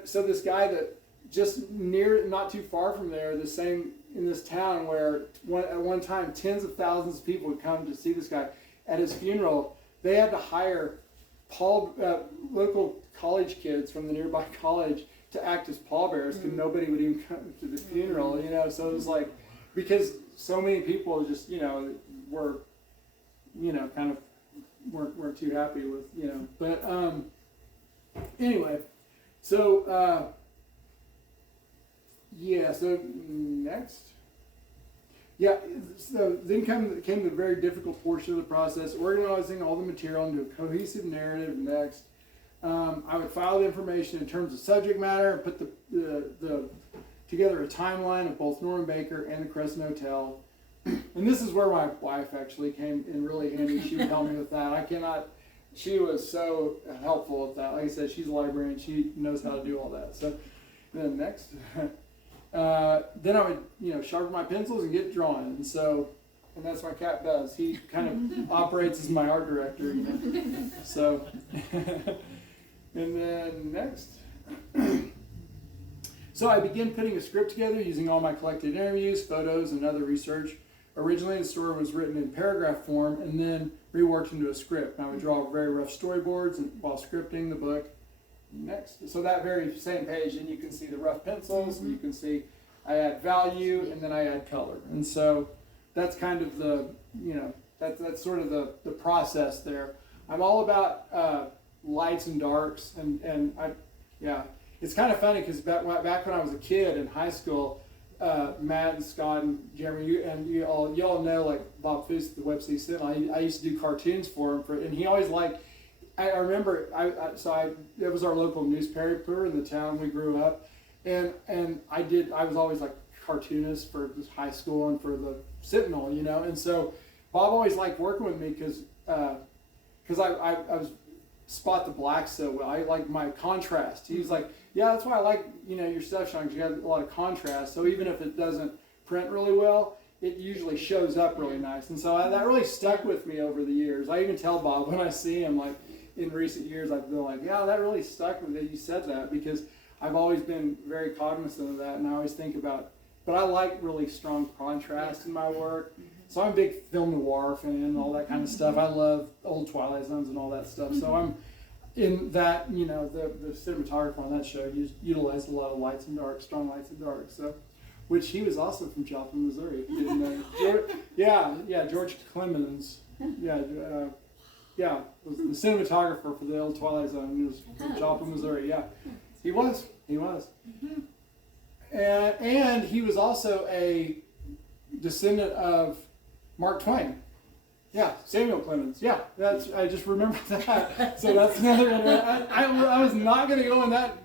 so this guy that just not too far from there, in this town where at one time tens of thousands of people would come to see this guy. At his funeral, they had to hire local college kids from the nearby college to act as pallbearers because nobody would even come to the funeral, So it was because so many people just, were, kind of weren't too happy with, But anyway, so so next. Yeah, so then came the very difficult portion of the process, organizing all the material into a cohesive narrative. Next, I would file the information in terms of subject matter and put together a timeline of both Norman Baker and the Crescent Hotel. And this is where my wife actually came in really handy. She would help me with that. She was so helpful with that. Like I said, she's a librarian. She knows how to do all that. So then next. Then I would, sharpen my pencils and get drawing. And that's what my cat does. He kind of operates as my art director, So, and then next. So I began putting a script together using all my collected interviews, photos, and other research. Originally, the story was written in paragraph form and then reworked into a script. And I would draw very rough storyboards while scripting the book. Next, so that very same page, and you can see the rough pencils, and you can see I add value, and then I add color, and so that's kind of the, that's sort of the process there. I'm all about lights and darks, and it's kind of funny because back when I was a kid in high school, Matt and Scott and Jeremy, you all know like Bob Foose, the Web City Sentinel. I used to do cartoons for him, and he always liked. I remember it was our local newspaper in the town we grew up, and I was always like cartoonist for high school and for the Sentinel, you know, and so Bob always liked working with me because I was spot the black so well. I like my contrast. He's like, yeah, that's why I like, you know, your stuff, Sean, because you have a lot of contrast. So even if it doesn't print really well, it usually shows up really nice. And so that really stuck with me over the years. I even tell Bob when I see him, like in recent years, I've been like, yeah, that really stuck with me. You said that, because I've always been very cognizant of that, and I always think about, but I like really strong contrast in my work. So I'm a big film noir fan and all that kind of stuff. I love old Twilight Zones and all that stuff. So I'm in that, you know, the cinematographer on that show utilized a lot of lights and darks, strong lights and darks. So, which he was also from Joplin, Missouri. If you didn't know. George Clemens. Was the cinematographer for the old Twilight Zone. He was from Joplin, Missouri. Yeah, he was. And he was also a descendant of Mark Twain. Yeah, Samuel Clemens. Yeah, I just remembered that. So that's another. I was not going to go in that.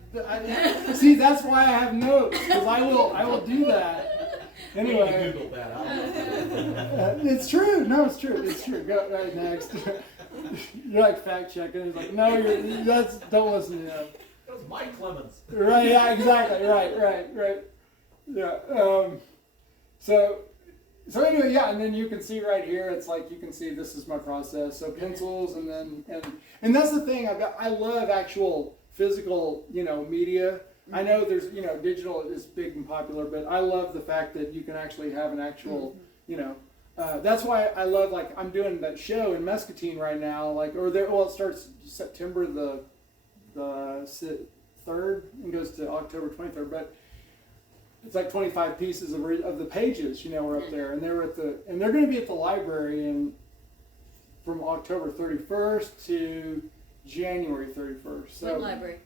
See, that's why I have notes, because I will do that. Anyway, Google that. it's true. No, it's true. It's true. Go right next. You're like fact checking. It's like, no, don't listen to him. That was Mike Clemens. Right. Yeah. Exactly. Right. Yeah. So anyway, yeah, and then you can see right here, it's like you can see this is my process. So pencils, and that's the thing. I love actual physical, you know, media. I know there's, you know, digital is big and popular, but I love the fact that you can actually have an actual, you know. That's why I love, like, I'm doing that show in Muscatine right now, like, it starts September the 3rd and goes to October 23rd, but it's like 25 pieces of the pages, you know, were up there, and they're going to be at the library from October 31st to January 31st. So What library?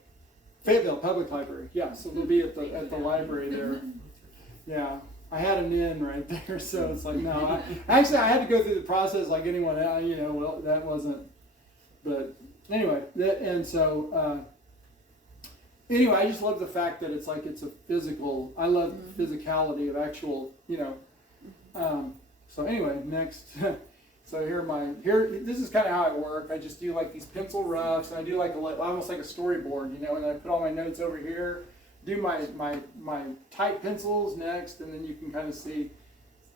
Fayetteville Public Library. Yeah, so they'll be at the library there. Yeah, I had an in right there, so it's like no. I had to go through the process like anyone else, you know. Well, that wasn't, but anyway, Anyway, I just love the fact that it's like it's a physical. I love the physicality of actual, you know. So anyway, next. So this is kind of how I work. I just do like these pencil roughs, and I do like almost like a storyboard, you know. And I put all my notes over here. Do my type pencils next, and then you can kind of see.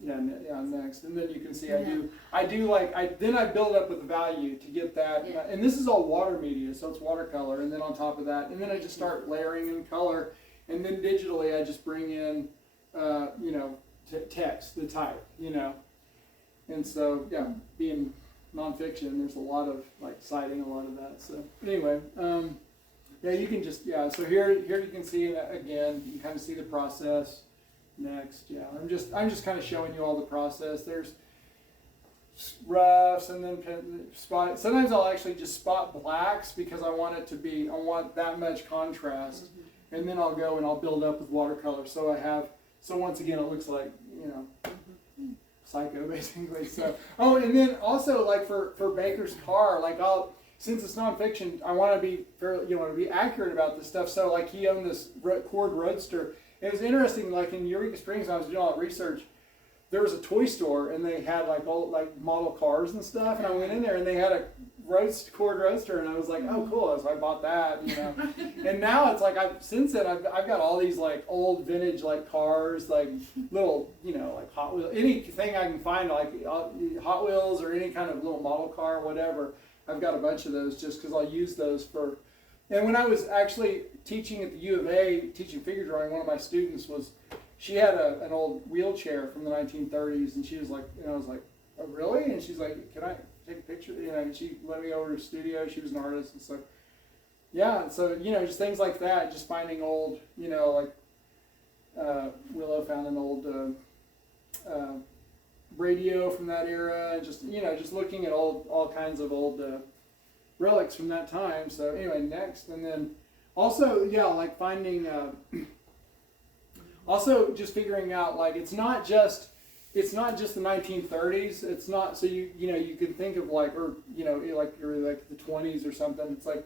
Yeah, next, and then you can see then I build up with the value to get that, and this is all water media, so it's watercolor, and then on top of that, and then I just start layering in color, and then digitally I just bring in, you know, text, the type, you know, and so being nonfiction, there's a lot of like citing a lot of that. So anyway, you can just So here you can see again, you can kind of see the process. Next, I'm just kind of showing you all the process. There's roughs and then spot. Sometimes I'll actually just spot blacks because I want that much contrast, and then I'll go and I'll build up with watercolor. So once again it looks like, you know, Psycho basically. So and then also like for Baker's car, like since it's nonfiction, I want to be be accurate about this stuff. So like he owned this Ford Roadster. It was interesting, like in Eureka Springs, when I was doing all that research, there was a toy store, and they had like old like model cars and stuff, and I went in there, and they had a Ford Roadster, and I was like, oh, cool, so I bought that, you know. And now it's like, since then, I've got all these like old vintage like cars, like little, you know, like Hot Wheels, anything I can find, like Hot Wheels or any kind of little model car, whatever. I've got a bunch of those just because I'll use those for. And when I was actually teaching at the U of A, teaching figure drawing, one of my students she had an old wheelchair from the 1930s, and she was like, and I was like, oh, really? And she's like, can I take a picture? You know, and she let me over to her studio. She was an artist, and so, so, you know, just things like that, just finding old, you know, like Willow found an old radio from that era, and just, you know, just looking at all kinds of old relics from that time. So anyway, next, and then also like finding Also, just figuring out like it's not just the 1930s. It's not so you can think of like or like you're like the 20s or something. It's like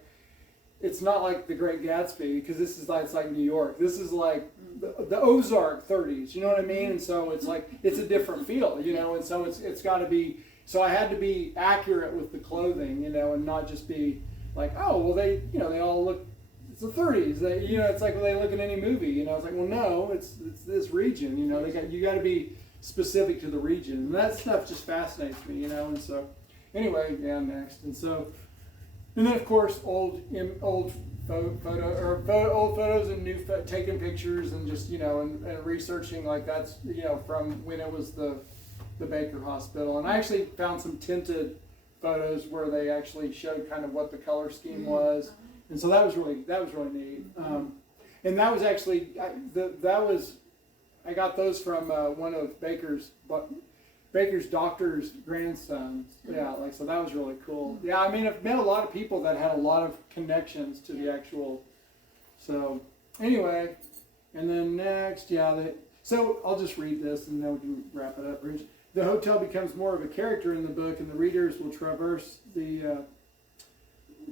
it's not like the Great Gatsby because this is like it's like New York. This is like the Ozark 30s. You know what I mean? And so it's like it's a different feel. And so it's got to be. So I had to be accurate with the clothing, and not just be like, oh, well, they all look. It's the 30s. It's like when they look at any movie. It's like, well, no, it's this region. You got to be specific to the region, and that stuff just fascinates me. And so, anyway, yeah, next, and then of course old photos and new taking pictures and just and researching like that's from when it was the Baker Hospital, and I actually found some tinted photos where they actually showed kind of what the color scheme was. And so that was really neat, and that was actually I got those from one of Baker's doctor's grandsons. Yeah, so that was really cool. Yeah, I mean I've met a lot of people that had a lot of connections to the actual. So anyway, and then next, so I'll just read this and then we can wrap it up. The hotel becomes more of a character in the book, and the readers will traverse the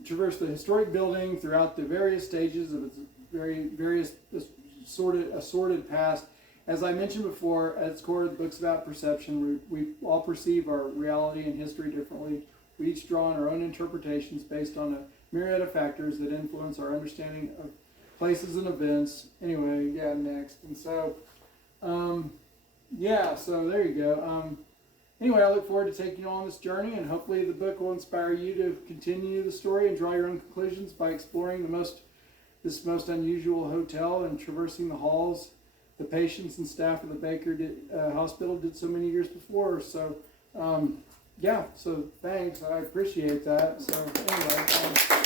historic building throughout the various stages of its various assorted past. As I mentioned before, at its core, the book's about perception. We all perceive our reality and history differently. We each draw on our own interpretations based on a myriad of factors that influence our understanding of places and events. Anyway, next. And so, so there you go. Anyway, I look forward to taking you on this journey, and hopefully the book will inspire you to continue the story and draw your own conclusions by exploring this most unusual hotel and traversing the halls the patients and staff of the Baker Hospital did so many years before. So, so thanks. I appreciate that. So anyway.